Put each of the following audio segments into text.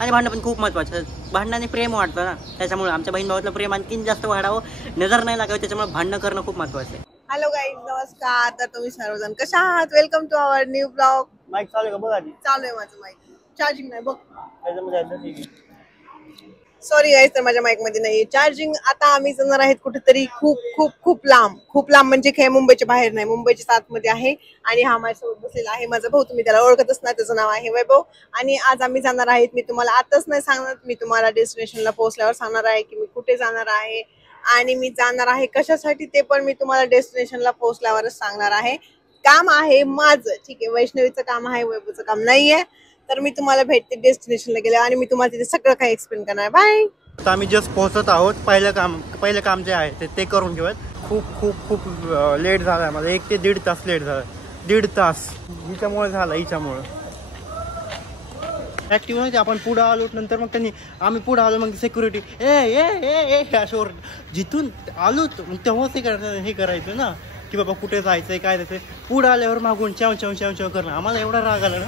आणि भांडणं पण खूप महत्त्वाचं. भांडणाने प्रेम वाढतं ना, त्याच्यामुळे आमच्या बहीण भावातलं प्रेम आणखीन जास्त वाढावं, नजर नाही लागावं, त्याच्यामुळे भांडणं करणं खूप महत्त्वाचं आहे. हॅलो गाईज, नमस्कार. तर तुम्ही सर्वजण कशा आहात? Welcome to our new blog. Mic चालू आहे का? बघ आधी. चालू आहे माझं माईक, चार्जिंग नाही बघ. ठीक आहे. सॉरी गाईज, तर माझ्या माईक मध्ये नाहीये चार्जिंग. आता आम्ही जाणार आहेत कुठेतरी खूप खूप खूप लांब म्हणजे काय मुंबईच्या बाहेर नाही, मुंबईच्या आतमध्ये आहे. आणि हा माझ्यासोबत बसलेला आहे माझा भाऊ. तुम्ही त्याला ओळखतच नाही, त्याचं नाव आहे वैभव. आणि आज आम्ही जाणार आहेत, मी तुम्हाला आताच नाही सांगणार, मी तुम्हाला डेस्टिनेशनला पोहोचल्यावर सांगणार आहे की मी कुठे जाणार आहे आणि मी जाणार आहे कशासाठी, ते पण मी तुम्हाला डेस्टिनेशनला पोहोचल्यावरच सांगणार आहे. काम आहे माझं, ठीक आहे, वैष्णवीचं काम आहे, वैभवचं काम नाहीये. तर मी तुम्हाला भेटते डेस्टिनेशनला गेले आणि मी तुम्हाला तिथे सगळं काही एक्सप्लेन करणार. बाय. आता आम्ही जस्ट पोहोचत आहोत. पहिलं काम जे आहे ते करून घेऊयात. खूप खूप खूप लेट झाला आहे मला, 1 ते 1.5 तास लेट झाला. 1.5 तास हिच्यामुळे झाला, हिच्यामुळे ऍक्टिव्ह नाही. आपण पुढं आलो नंतर मग त्यांनी, आम्ही पुढं आलो मग सिक्युरिटी ए अशावर जिथून आलो तेव्हाच हे करायचं ना की बाबा कुठे जायचंय काय जायचंय. पुढं आल्यावर मागून चाव करणं, आम्हाला एवढा राग आला ना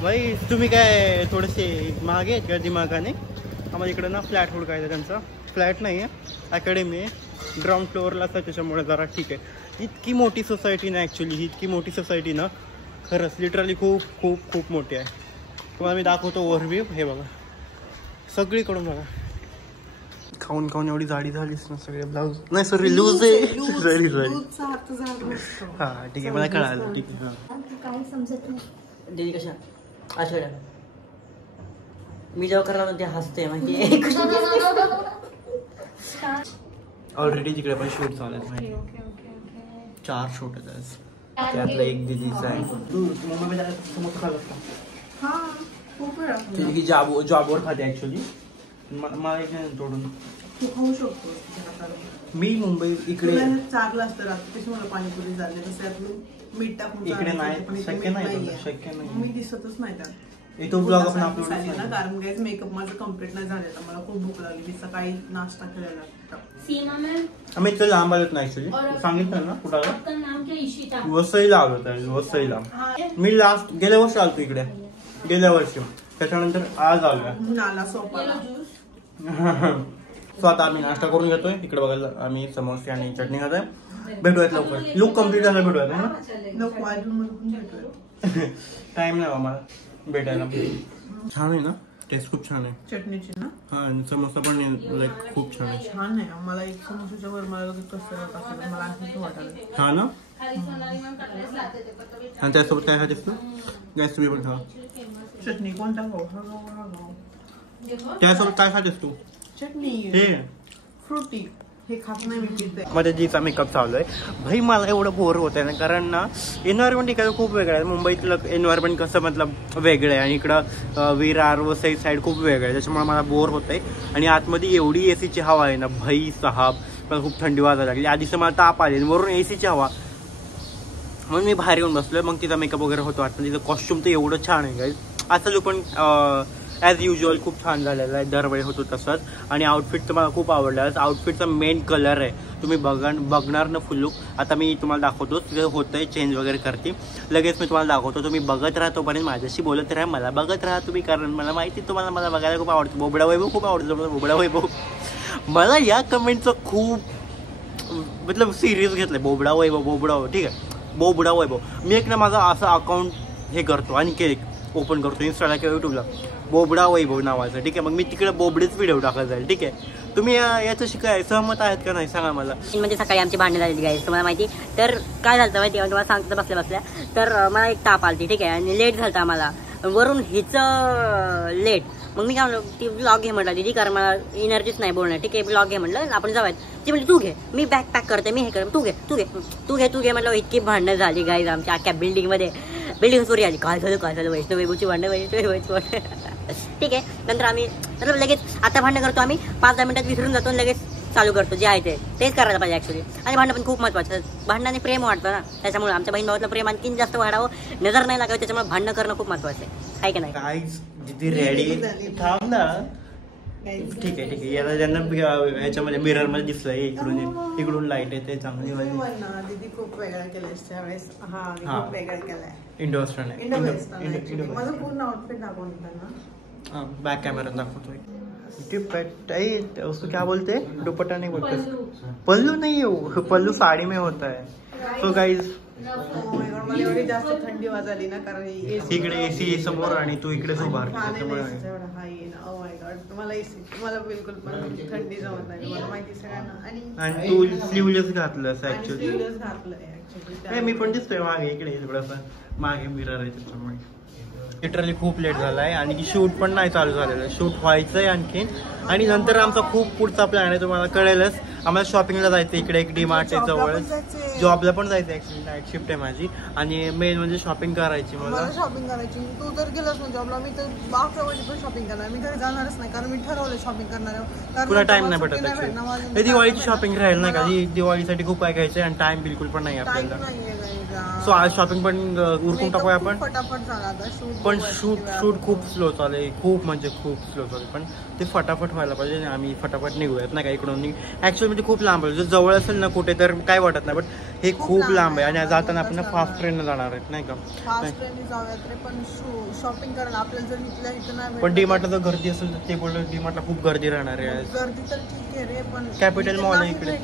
भाई. तुम्ही काय थोडेसे मागे आहेत का दिमागाने? आम्हाला इकडं ना फ्लॅट हुडकायचं, त्यांचा फ्लॅट नाही आहे, अकॅडमी आहे, ग्राउंड फ्लोअरला असं, त्याच्यामुळे जरा ठीक आहे. इतकी मोठी सोसायटी ना ॲक्च्युली, ही इतकी मोठी सोसायटी ना खरंच लिटरली खूप खूप खूप मोठी आहे. तुम्हाला मी दाखवतो ओव्हरव्ह्यू. हे बघा सगळीकडून बघा. खाऊन एवढी जाडी झालीच ना सगळे. ब्लाऊज नाही सॉरी लूज आहे. सॉरी हां ठीक आहे, मला कळालं. ठीक आहे. काय समजत नाही दीदी कशा आठवड्या मी जेव्हा करणार ते हसते माहिती आहे. ऑलरेडी तिकडे पण शूट चालू आहेत माहिती, 4 शूट आहेत. त्यातलं एक दीदीचा आहे. तू मुंबईमध्ये समोसा खात असता? की जॉबवर खाते ऍक्च्युली. मला एक नाही तोडून तू खाऊ शकतो. मी मुंबई इकडे 4 ला असतं रात्री, मला पाणीपुरी झाले तसं मीठ टाकून इकडे नाही, शक्य नाही. मी दिसतच नाही त्यात. तो ब्लॉग आपण अपलोड ना, कारण गाइस मेकअप माझं कम्प्लीट नाही झालेला, मला खूप भूक लागली. मी सकाळी नाश्ता केलेला. आम्ही इथं लांब आलोत ना ऍक्च्युली, सांगितलं ना कुठं वसईला आलो होतो. वसईला मी लास्ट गेल्या वर्षी आलतो इकडे, त्याच्यानंतर आज आलोय नाला सोपाला. सो आता आम्ही नाश्ता करून घेतोय. इकडे बघायला आम्ही समोसे आणि चटणी खातोय. भेटूयात लवकर, लुक कम्प्लीट झाला भेटूयात ना. टाइम नाही आम्हाला भेटायला. छान आहे ना, टेस्ट खूप छान आहे चटणीची ना. हा, समोसा पण लाईक खूप छान आहे. छान आहे. मला एक समोसाच्या वर मला कसं मला आणखी वाटलं. हा ना. आणि त्यासोबत काय खातेस तू? गॅस तुम्ही पण खा. चटणी कोणता खाऊ? त्यासोबत काय खातेस तू? चटणी हे फ्रुटी. हे खात नाही मी, पिते. मध्ये जीचा मेकअप चालू आहे भाई. मला एवढं बोर होत आहे ना, कारण ना एन्व्हायरमेंट इकडे खूप वेगळं आहे. मुंबईतलं एन्व्हायरमेंट कसं मतलब वेगळं आहे आणि इकडं विरार वसई साईड खूप वेगळं आहे. त्याच्यामुळे मला बोर होत आहे. आणि आतमध्ये एवढी एसीची हवा आहे ना भाई साहब, मला खूप थंडी वाजायला लागली. आधीच मला ताप आले, वरून एसीची हवा, म्हणून मी बाहेर येऊन बसलोय. मग तिचा मेकअप वगैरे होतो. आता तिचं कॉस्ट्युम तर एवढं छान आहे गाईज. असं लुक पण ॲज युजल खूप छान झालेला आहे, दरवेळी होतो तसंच. आणि आउटफिट तर मला खूप आवडलं. आउटफिटचा मेन कलर आहे, तुम्ही बघणार ना फुल लुक. आता मी तुम्हाला दाखवतो, तिथं होतं आहे चेंज वगैरे करते, लगेच मी तुम्हाला दाखवतो. तुम्ही बघत राहा, तोपर्यंत माझ्याशी बोलत राहा, मला बघत राहा तुम्ही, कारण मला माहिती तुम्हाला मला बघायला खूप आवडतं. बोबडा वैभव खूप आवडतं. बोबडा वैभव मला या कमेंटचं खूप मतलब सिरियस घेतलं आहे. बोबडा वैभव ठीक आहे, बोबडा वैभव. मी एक ना माझं असं अकाउंट हे करतो आणि केक ओपन करतो इंस्टाला किंवा यूट्यूबला, बोबडा वैभव नावाचं. ठीक आहे, मग मी तिकडे बोबडेच व्हिडिओ टाकत जाईल. ठीक आहे, तुम्ही याच्याशी काय सहमत आहेत का नाही सांगा मला. म्हणजे सकाळी आमची भांडणं झालेली गाईस, तुम्हाला माहिती. तर काय झालं माहिती आहे, तुम्हाला सांगतो बसल्या तर मला एक ताप आलती. ठीक आहे, आणि लेट झालं आम्हाला, वरून हिचं लेट. मग मी काय म्हणलं, ती ब्लॉग घे म्हटलं दीदी, कारण मला एनर्जीच नाही बोलणं. ठीक आहे, ब्लॉग घे म्हटलं, आपण जाऊयात. ती म्हणजे तू घे, मी बॅग पॅक करते, मी हे करते, तू घे म्हटलं. इतकी भांडणं झाली गाईज आमच्या अख्ख्या बिल्डिंगमध्ये. बिल्डिंग चोरी आली. काय झालं वैष्णव वैभवची भांडणं. ठीक आहे, नंतर आम्ही लगेच आता भांडणं करतो. आम्ही 5-10 मिनिटात विसरून जातो, लगेच चालू करतो. जे आहे तेच करायला पाहिजे ऍक्च्युली. आणि भांडणं पण खूप महत्त्वाचं. भांडणाने प्रेम वाढतं ना, त्याच्यामुळे आमच्या बहीण भावातलं प्रेम आणखीन जास्त वाढावं, नजर नाही लागावं, त्याच्यामुळे भांडणं करणं खूप महत्त्वाचं आहे की नाही. गाईज जिथे रेडी थांब ना. ठीक आहे, याला ज्यांना ह्याच्यामध्ये मिरर मध्ये दिसलंय, इकडून लाईट येते चांगली. दीदी खूप वेगळा केलाय त्यावेळेस. हा, वेगळा केलाय. इंडो वेस्टर्न आहे. माझं पूर्ण आउटफिट दाखवून ना. बैक कैमरा दाखवतोय. उसको क्या बोलते हैं, दुपट्टा नहीं बोलते, पल्लू नहीं है, पल्लू साड़ी में होता है. सो गाईज मला एवढी जास्त थंडी वाजली ना, कारण इकडे एसी समोर आणि तू इकडेच उभा मला एसी, मला बिलकुल पण थंडी जमत नाही, मला माहिती सगळ्यांना. आणि तू स्लीवलेस घातलंस ऍक्च्युअली. घातलंय मी पण दिसतोय मागे, इकडे थोडासा मागे मिरर आहे त्याच्यामुळे. लिटरली खूप लेट झालाय आणि शूट पण नाही चालू झालेलं, शूट व्हायचंय आणखीन. आणि नंतर आमचा खूप पुढचा प्लॅन आहे, तुम्हाला कळेलच. आम्हाला शॉपिंगला जायचं, इकडे एक डीमार्ट आहे जवळच, जॉबला पण जायचं ऍक्च्युअली, नाईट शिफ्ट आहे माझी. आणि मेन म्हणजे शॉपिंग करायची मला. शॉपिंग करायची. तू जर गेलास ना जॉबला, मी तर 12 वाजे पण शॉपिंग करणार, मी घरी जाणारच नाही, कारण मी ठरवलं शॉपिंग करणार आहे. पुन्हा टाइम नाही भेटत ऍक्च्युअली. दिवाळीची शॉपिंग राहील नाही का, दिवाळीसाठी खूप काय घ्यायचंय आणि टाइम बिलकुल पण नाही आपल्याला. सो आज शॉपिंग पण उरकून टाकूया आपण. फटाफट झाला पण शूट खूप स्लो चालू आहे, खूप म्हणजे खूप स्लो चालू आहे. पण ते फटाफट व्हायला पाहिजे आणि आम्ही फटाफट निघूयात नाही का इकडून. ऍक्च्युअली म्हणजे खूप लांब आहे, जर जवळ असेल ना कुठे तर काय वाटत नाही, बट हे खूप लांब आहे. आणि जाताना आपण फास्ट ट्रेनने जाणार आहेत नाही का. फास्ट ट्रेनने जाऊयात रे, पण शॉपिंग करायला आपल्याला जर इथल्या इथं नाही. पण डीमार्टला जर गर्दी असेल तर ते बोललं डीमार्टला खूप गर्दी राहणार आहे. गर्दी तर ठीक आहे रे, पण कॅपिटल मॉल आहे इकडे,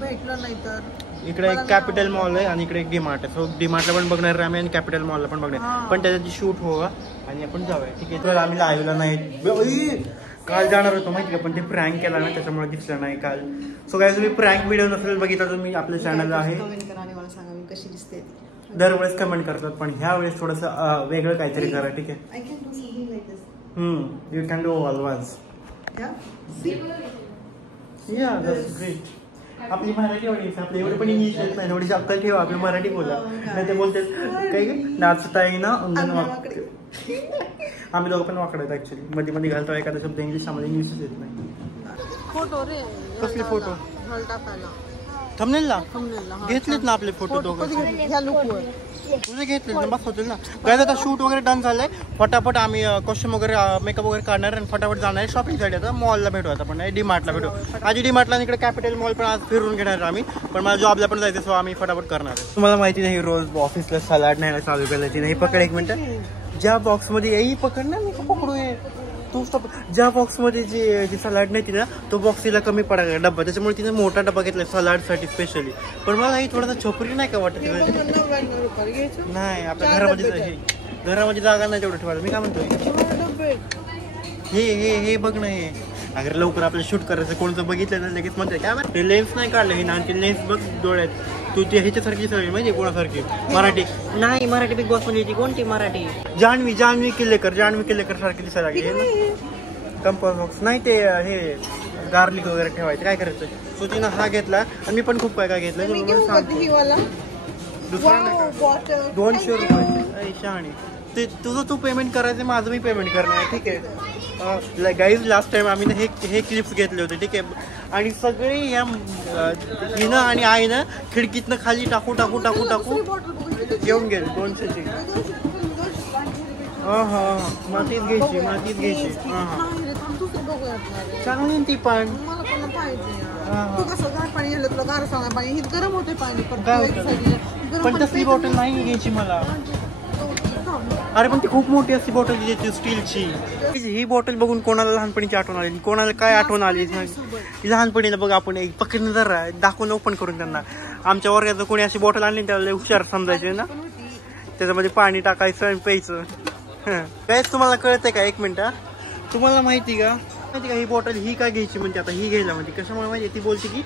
भेटलं नाही तर. इकडे एक कॅपिटल मॉल आहे आणि इकडे एक डीमार्ट आहे. सो डीमार्टला पण बघणार आम्ही आणि कॅपिटल मॉलला पण बघणार, पण त्याच्यात शूट होवा आणि आपण जाऊया. ठीक आहे, तर आम्ही लाईव्हला नाही, काल जाणार होतो माहिती का, पण ते प्रँक केला ना त्याच्यामुळे दिसलं नाही काल. सो काय तुम्ही प्रँक व्हिडिओ नसेल बघितला तर मी आपल्या चॅनलला आहे, कमेंट करा आणि मला सांगा मी कशी दिसते. दरवेळेस कमेंट करतात, पण ह्या वेळेस थोडंसं वेगळं काहीतरी करा. ठीक आहे, you can do all once. Yeah that's great. आपली मराठी ऑडियन्स, आपली एवढी पण इंग्लिश येत नाही, थोडी अक्कल ठेवा, आपली मराठी बोला. नाही ते बोलतात काही नाचताय ना अंगण वाकडे. आम्ही दोघं पण वाकडे आहेत ऍक्च्युली, मध्ये मध्ये घालतो एखादा शब्द इंग्लिश, आम्हाला इंग्लिशच येत नाही. फोटो रे, कसले फोटो थंबनेलला घेतलेत ना आपले फोटो दोघं, तुझे घेतले ना, बस होतील ना. काय आता शूट वगैरे डन झालंय, फटाफट आम्ही कॉस्ट्युम वगैरे मेकअप वगैरे काढणार आणि फटाफट जाणार आहे शॉपिंगसाठी. आता मॉलला भेटू, आता पण डीमार्टला भेटू. आधी डीमार्टला इकडे कॅपिटल मॉल पण आज फिरून घेणार आम्ही, पण मला जॉबला पण जायचं, सो आम्ही फटाफट करणार आहे. तुम्हाला माहिती नाही रोज ऑफिसला सलाड न्यायला चालू करायची नाही. पकड एक मिनिट, ज्या बॉक्समध्ये येई पकड ना, मी पकडू तू ज्या बॉक्समध्ये जी सलाड नाही ना, तो बॉक्स तिला कमी पडायला डब्बा, त्याच्यामुळे तिने मोठा डब्बा घेतलाय सलाडसाठी स्पेशली. पण मला ही थोडासा छोपरी नाही का वाटत नाही, आपल्या घरामध्ये जागा नाही तेवढं ठेवायला. मी काय म्हणतोय, हे बघ ना, हे अगर लवकर आपल्याला शूट करायचं, कोणतं बघितलं तर लगेच म्हणते काय ते लेन्स नाही काढलं, हे आणखी लेन्स बघ डोळ्यात. तू ते ह्याच्यासारखी सगळी माहिती कोणासारखी, मराठी नाही, मराठी बिग बॉस मध्ये कोणती मराठी, जान्हवी किल्लेकर सारखी दिसायला लागली. कंपास बॉक्स नाही, ते हे गार्लिक वगैरे ठेवायचं, काय करायचं. सो तिनं हा घेतला आणि मी पण खूप काय घेतलं. दुसरा नाही, 200 रुपये शहाणी. ते तुझं तू पेमेंट करायचं, माझं मी पेमेंट करणार आहे. ठीक आहे गाईज, लास्ट टाइम आम्ही ना हे क्लिप्स घेतले होते. ठीक आहे, आणि सगळे या हिनं आणि आईनं खिडकीतनं खाली टाकू घेऊन गेले 200ची. मातीत घ्यायची. चांगली ती पण पण तसली बॉटल नाही घ्यायची मला. अरे पण ती खूप मोठी असते बॉटल घ्यायची स्टीलची. ही बॉटल बघून कोणाला लहानपणीची आठवण आली, कोणाला काय आठवण आली लहानपणीला. बघ आपण एक पकडून जरा दाखवून ओपन करून त्यांना. आमच्या वर्गात कोणी अशी बॉटल आणली त्याला हुशार समजायचे ना, त्याच्यामध्ये पाणी टाकायचं आणि प्यायचं. काय तुम्हाला कळतंय का, एक मिनिट, तुम्हाला माहिती का ही बॉटल ही काय घ्यायची म्हणते, आता ही घ्यायला म्हणते कशामुळे माहिती. ती बोलते की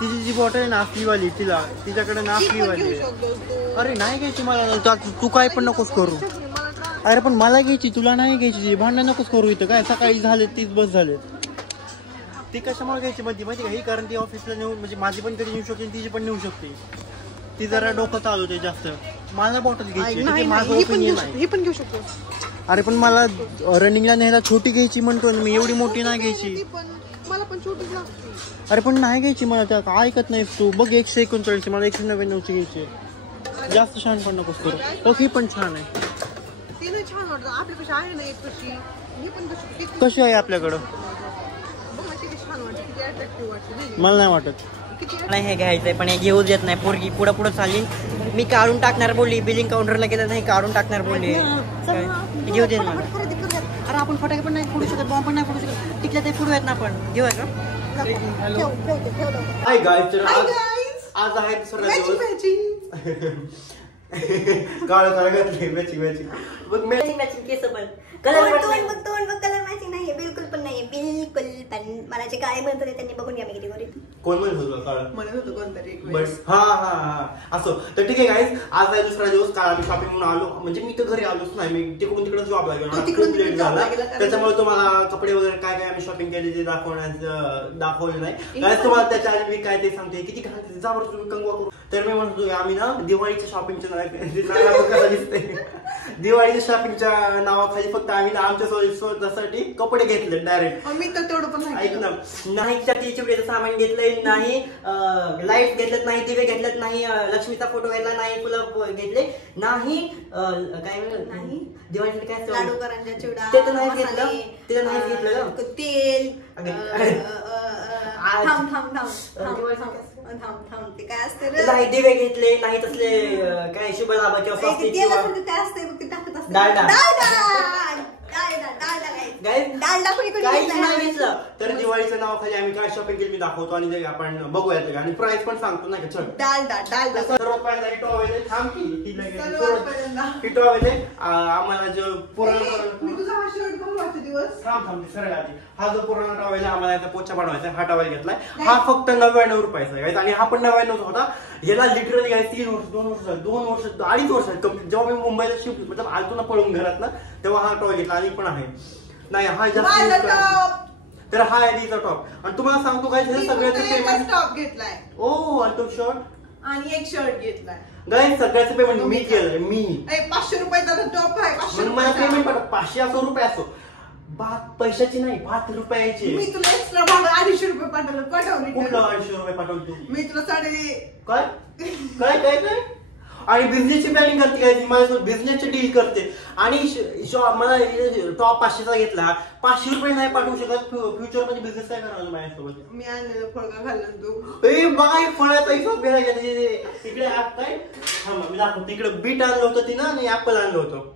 तिची जी बॉटल आहे ना असलीवाली, तिच्याकडे ना असलीवाली. अरे नाही घ्यायची मला, तू काय पण नकोच करू. अरे पण मला घ्यायची, तुला नाही घ्यायची, भांडण नकोच करू. इथं काय सकाळी झाले 30 बस झाले. ती कशामुळे घ्यायची माहिती का ही, कारण ती ऑफिसला नेऊन म्हणजे माझी पण कधी नेऊ शकते, तिची पण नेऊ शकते. ती जरा डोकं चालवते जास्त. मला बॉटल घ्यायची, माझं ओपिनियन आहे. पण घेऊ शकतो. अरे पण मला रनिंगला न्यायला छोटी घ्यायची म्हणतो मी, एवढी मोठी नाही घ्यायची. मला पण छोटीच लागते. अरे पण नाही घ्यायची मला, त्या ऐकत नाही तू. बघ 139ची, मला 199ची घ्यायची. जास्त छान पण नकोस करू. ओके पण छान आहे, छान वाटतं. आपल्यापेक्षा आहे ना एक कशी, ही पण कशी आहे आपल्याकडं, मला नाही वाटत. नाही हे घ्यायचंय पण हे घेऊ देत नाही पोरगी. पुढं चालली, मी काढून टाकणार बोलली, बिलिंग काउंटरला गेलं नाही काढून टाकणार बोलली, घेऊ देत मला. अरे आपण फटाके पण नाही फोडू शकत, बॉम्ब पण नाही फोडू शकत, टिकल्या ते फोडूयात ना आपण. घेऊया का? Hi guys, Hi guys. आज आहे दुसरा Matching, दिवस. matching. काळ काळ घातले मॅचिंग मॅचिंग. बघ मॅचिंग केस पण कलर तोंड कलर मॅचिंग नाहीये, बिलकुल पण नाहीये, बिलकुल पण. मला जे काळे म्हणत होते त्यांनी बघून घ्या मी किती गोरी. कोण म्हणत होतं काळ? म्हणत होतं कोणतरी एक बट वेळेस. हा असो. तर ठीक आहे गाईज, आज आहे दुसरा दिवस. काल आम्ही शॉपिंग म्हणून आलो, म्हणजे मी तर घरी आलोच नाही, मी तिकडून तिकडे जॉबला गेलो, तू तिकडून खूप लेट तिकडे झाला. job ला गेला कारण- त्याच्यामुळे तुम्हाला कपडे वगैरे काय काय आम्ही शॉपिंग केली ते दाखवले नाही. गाईज तुम्हाला त्याच्या आधी मी काय ते सांगते, किती घालते जा बरं तुम्ही कंगवा करू. तर मी म्हणतो आम्ही ना दिवाळीच्या शॉपिंगच्या दिसते दिवाळीच्या शॉपिंगच्या नावाखाली फक्त आम्ही ना आमच्या स्वतःसाठी कपडे घेतले डायरेक्ट. मी तर तेवढं पण नाही ऐक ना, नाही चिवडीचं सामान घेतलंय नाही, लाईट घेतलेत नाही, दिवे घेतलेत नाही, लक्ष्मीचा फोटो घेतला नाही, फुलं घेतले नाही, काय नाही. दिवाळीसाठी काय असतं? लाडू करंजा चिवडा ते तर नाही मसाले, घेतलं, ते तर नाही घेतलं ना. तेल आज- थांब थांब थांब थांब थांब थांब थांब ते काय असते रे? नाही दिवे घेतले नाही, तसले काय शुभ लाभ किंवा ते स्वस्तिक किंवा तेलासारखं काय असते बघ, ते टाकत असते. डालडा. डालडा डालडा कोणी कोणी काहीच घेतलाय? नाही घेतलं. तर दिवाळीच्या नावाखाली आम्ही काय शॉपिंग केली मी दाखवतो आणि ते आपण बघूयात आणि प्राइस पण सांगतो नाही का. चल डालडा सर्वात पहिल्यांदा ही टॉवेल आहे. थांब की ही लगेच सर्वात पहिल्यांदा. ही टॉवेल आहे. आम्हाला जो पुराणा मी तुझा हा शर्ट घालू आजचे दिवस. थांब सरळ आधी. हा जो पुराणा टॉवेल आहे आम्हाला याचा पोछा बनवायचा आहे. हा टॉवेल घेतलाय. हा फक्त 99 रुपयाचा आहे आणि हा पण 99 होता. याला लिटरली काय 3 वर्ष 2 वर्ष 2.5 वर्ष जेव्हा मी मुंबईला शिफ्ट मतलब आलतो ना पळून घरात ना, तेव्हा हा टॉवेल घेतला आणि पण आहे नाही हा माझा जास्त. टॉप. तर हा आहे तिचा टॉप आणि तुम्हाला सांगतो काय सगळ्याचं पेमेंट. टॉप घेतलाय ओ आणि तो शर्ट आणि एक शर्ट घेतलाय. गाईस सगळ्याचं पेमेंट मी केलंय मी. 500 रुपयाचा टॉप आहे. 500 म्हणून मला पेमेंट रुपयाचा. 500 असो रुपये असो, बात पैशाची नाही, 5 रुपयाची. मी तुला एक्स्ट्रा भाग 250 रुपये पाठवलं. पाठवली कुठलं 250 रुपये पाठवतो? मी तुला काय काय काय काय आणि बिझनेसची प्लॅनिंग करते काय, माझ्यासोबत बिझनेसची डील करते आणि मला टॉप 500चा घेतला, 500 रुपये नाही पाठवू शकत. फ्युचर मध्ये बिझनेस काय करणार माझ्यासोबत? मी आणलेलं फळगा खाल्लं तू. ए बाय फळाचा हिशोब घ्यायला गेला तिकडे ऍप काय मी दाखवतो. तिकडे बीट आणलं होतं तिनं आणि ऍपल आणलं होतं.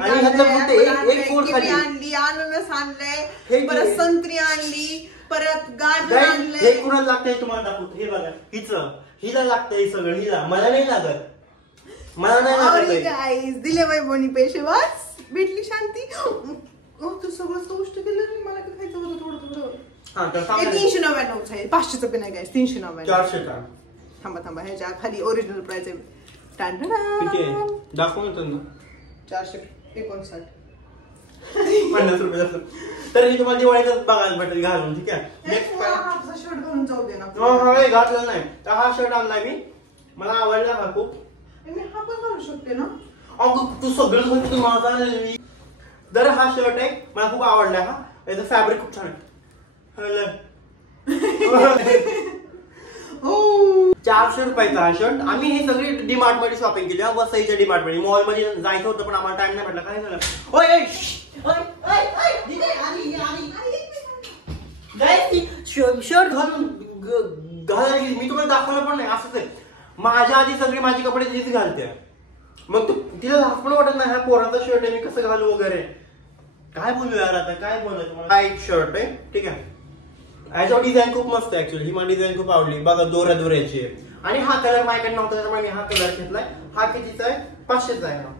आणि ह्यातलं फक्त एक फोड खाली आणली, अननस आणलंय, हे परत घे. संत्री आणली, परत गाजर हे आणलंय. कुणाला लागतंय तुम्हाला दाखवतो. हे बघा हिला लागतंय सगळं, हिला. मला नाही लागत, मला नाही लागत आहे. गाईस दिले वैभवनी पैसे, बस भेटली शांती. तू सगळंच गोष्ट केलं रे. मला काय खायचं होतं थोडं थोडं. हा तर हे सांगा. 399 आहे. 500चं पण आहे गाईस. 399. 400 का थांबा ह्याच्या खाली ओरिजिनल प्राइस आहे. किती आहे दाखव ना त्यांना. 459. 50 रुपये जास्त. तर ही तुम्हाला दिवाळीचं बघायला भेटेल घालून. ठीक आहे. नेक्स्ट हाफचा शर्ट घालून जाऊ दे ना. घातला नाही तर हा शर्ट आणलाय मी. मला आवडला हा खूप. मी हा पण घालू शकते ना. अगं तू सगळं घालतो माझा. तर हा शर्ट आहे मला खूप आवडला. हा याचं फॅब्रिक खूप छान आहे. 400 रुपयाचा हा शर्ट. आम्ही हे सगळी डीमार्ट मध्ये शॉपिंग केली. वसईच्या डीमार्ट मध्ये. मॉल मध्ये जायचं होतं पण आम्हाला टाइम नाही भेटला. काय झालं शर्ट घालून घालायला गेली. मी तुम्हाला दाखवलं पण नाही. असंच आहे माझ्या आधी सगळी माझी कपडे तीच घालते. मग तू तिला लाज पण वाटत नाही. हा पोराचा शर्ट आहे मी कसं घालू वगैरे. काय बोलू यार आता काय बोलायचं मला. हा एक शर्ट आहे ठीक आहे. याच्यावर डिझाईन खूप मस्त आहे ऍक्च्युअली. ही मला डिझाईन खूप आवडली. बघा दोऱ्या दोऱ्याची आहे. आणि हा कलर माझ्याकडे नव्हता त्याच्यामुळे मी हा कलर घेतलाय. हा कितीचा आहे? 500चा आहे. हा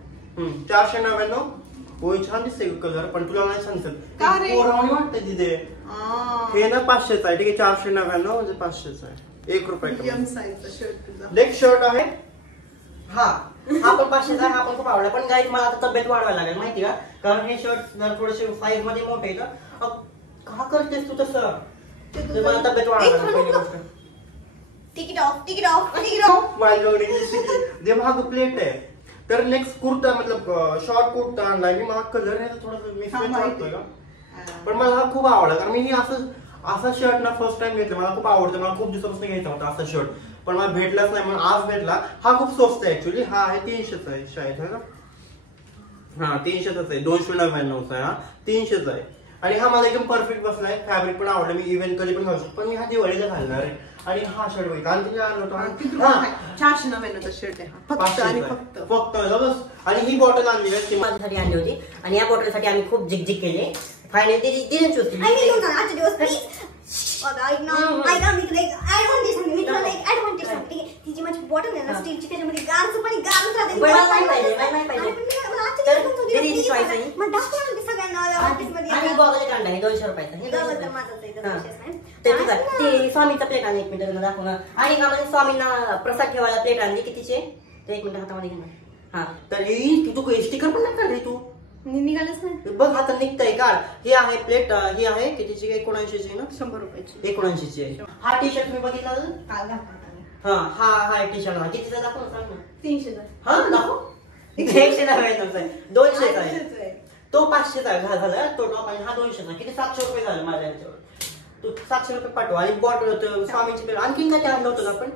499. होय छान दिसते कलर पण तुला नाही छान दिसत. का रे? पोरावानी वाटतं तिथे. हे ना 500चा आहे ठीक आहे. 499 म्हणजे 500चा आहे. 1 रुपये मीडियम साईजचा शर्ट तुझा. नेक्स्ट शर्ट आहे. हा पण 500चा हा पण खूप आवडला. पण गाईज मला आता तब्येत वाढवायला लागेल माहिती का, कारण हे शर्ट जर थोडेसे साईज मध्ये मोठे आहे का. का करतेस तू तसं? मला तब्येत वाढवायला लागेल पहिली गोष्ट. Ticket of. माझ्याकडे जे भाग प्लेट आहे. तर नेक्स्ट कुर्ता मतलब शॉर्ट कुर्ता आणलाय मी. मला कलर आहे थोडासा मिक्स वाटतोय का पण मला हा खूप आवडला. कारण मी हे असा शर्ट ना फर्स्ट टाइम घेतला. मला खूप आवडतं. मला खूप दिवसापासून घ्यायचा होता असा शर्ट पण मला भेटलाच नाही म्हणून आज भेटला. हा खूप स्वस्त आहे ऍक्च्युअली. हा आहे 300चा आहे शायद. है ना हा 300चाच आहे. 299चा आहे. हा 300चा आहे. आणि हा मला एकदम परफेक्ट बसलाय. फॅब्रिक पण आवडलं. मी इव्हेंट कधी पण घालू शकतो पण मी हा दिवाळीला घालणार आहे. आणि हा शर्ट बघितला आणि तिला आणलं होतं. किती हा. रुपये? 499 शर्ट आहे हा. फक्त 500 आणि रुपये. फक्त फक्त बस. आणि ही बॉटल आणली आहे ती माझ्यासाठी आणली होती आणि या बॉटलसाठी आम्ही खूप जिगजिग केले. फायनली तिने चूज केली. आणि मी तुमचा आजचे दिवस प्लीज ऐक ना मी तुला एक ऍडव्हान्टेज सांगते. मी तुला एक ऍडव्हान्टेज सांगते. ठीक आहे, ती जी माझी बॉटल आहे ना स्टीलची, त्याच्यामध्ये गारचं पाणी गारच राहते. मला नाही पाहिजे, मला नाही पाहिजे. तर दीदीची choice आहे. मग दाखव ना ते सगळ्यांना ऑफिसमध्ये आणि गॉगल कांदा आहे 200 रुपयाचा. हे 200 गावात तर रुपये. माझाच आहे, तर हा. विशेष नाही. ते ठीक आहे. ते स्वामीचा प्लेट आणली, एक मिनिट तुला दाखव ना. आणि का म्हणजे स्वामींना प्रसाद ठेवायला प्लेट आणली कितीचे ते एक मिनिट हातामध्ये घेणार. हा तर ही तू स्टिकर पण नाही काढली तू. निघालच नाही. बघ आता निघतंय काढ. ही आहे प्लेट, ही आहे कितीची 79ची आहे ना. 100 रुपयाची. 79ची आहे. हा टी शर्ट मी बघितला ना? काल घातला आम्ही. हा हा टी शर्ट हा कितीचा दाखव ना, सांग ना. 300 चा. हा दाखव. 100चा आहे, 200चा आहे. 800 चा आहे. तो 500चा झाला तो टॉप आणि हा 200चा. किती 700 रुपये झाले माझ्या याच्यावर. तू 700 रुपये पाठव. आणि बॉटल स्वामीची प्लेट आणखी काय ते आणलं होतं आपण.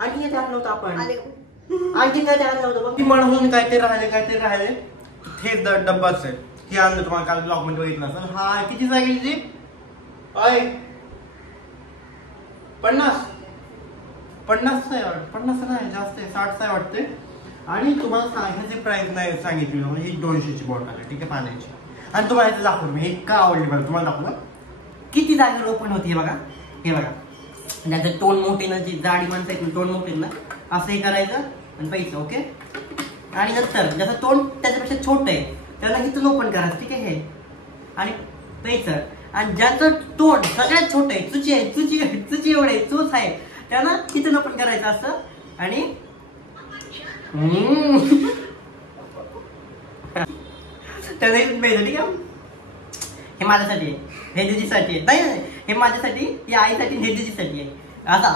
आणखी काय ते आणलं होतं आपण. आले का? आणखी काय ते आणलं होतं बघ. ती म्हणून काय ते राहिले हे डब्बाच आहे. हे आणलं तुम्हाला काल ब्लॉग मध्ये बघितलं असेल. हा किती जाईल ती 50 आहे. 50 नाही जास्त आहे, 60 आहे वाटते. आणि तुम्हाला सांगायची प्राइस नाही सांगितली म्हणजे ही 200ची बॉटल आहे. ठीक आहे पाण्याची. आणि तुम्हाला इथे दाखवलं मी हे का आवडली बघा. तुम्हाला दाखवलं किती जागेवर ओपन होती. हे बघा हे बघा. त्याचं तोंड मोठे ना, जी जाडी माणसं आहेत तोंड मोठे ना, असं हे करायचं आणि पैसे ओके. आणि नंतर ज्याचं तोंड त्याच्यापेक्षा छोट आहे त्याला इथून ओपन करायचं. ठीक आहे हे आणि पैसे. आणि ज्याचं तोंड सगळ्यात छोट आहे चुची एवढे चूच आहे त्याला तिथून ओपन करायचं असं. आणि त्याला इथून पाहिजे. ठीक आहे हे माझ्यासाठी आहे, हे दिदीसाठी आहे. नाही हे माझ्यासाठी, ही आईसाठी, हे दिदीसाठी आहे. आता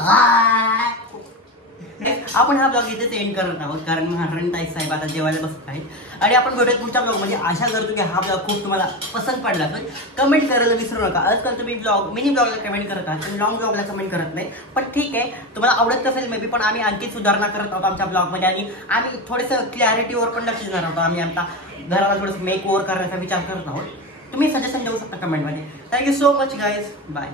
आपण हा ब्लॉग इथे एंड करत आहोत कारण ताई साहेब आता जेवायला बसत आहेत. आणि आपण भेटूयात पुढच्या ब्लॉग म्हणजे आशा करतो की हा ब्लॉग खूप तुम्हाला पसंत पडला असेल. कमेंट करायला विसरू नका. आजकाल तुम्ही मिनी ब्लॉगला कमेंट करत आहात आणि लॉंग ब्लॉगला कमेंट करत नाही. पण ठीक आहे तुम्हाला आवडत असेल मे बी, पण आम्ही आणखी सुधारणा करत आहोत आमच्या ब्लॉगमध्ये. आणि आम्ही थोडंसं क्लॅरिटीवर पण लक्ष देणार आहोत. आम्ही आमच्या घराला थोडंसं मेक ओव्हर करण्याचा विचार करत आहोत. तुम्ही सजेशन देऊ शकता कमेंटमध्ये. Thank you so much guys. Bye.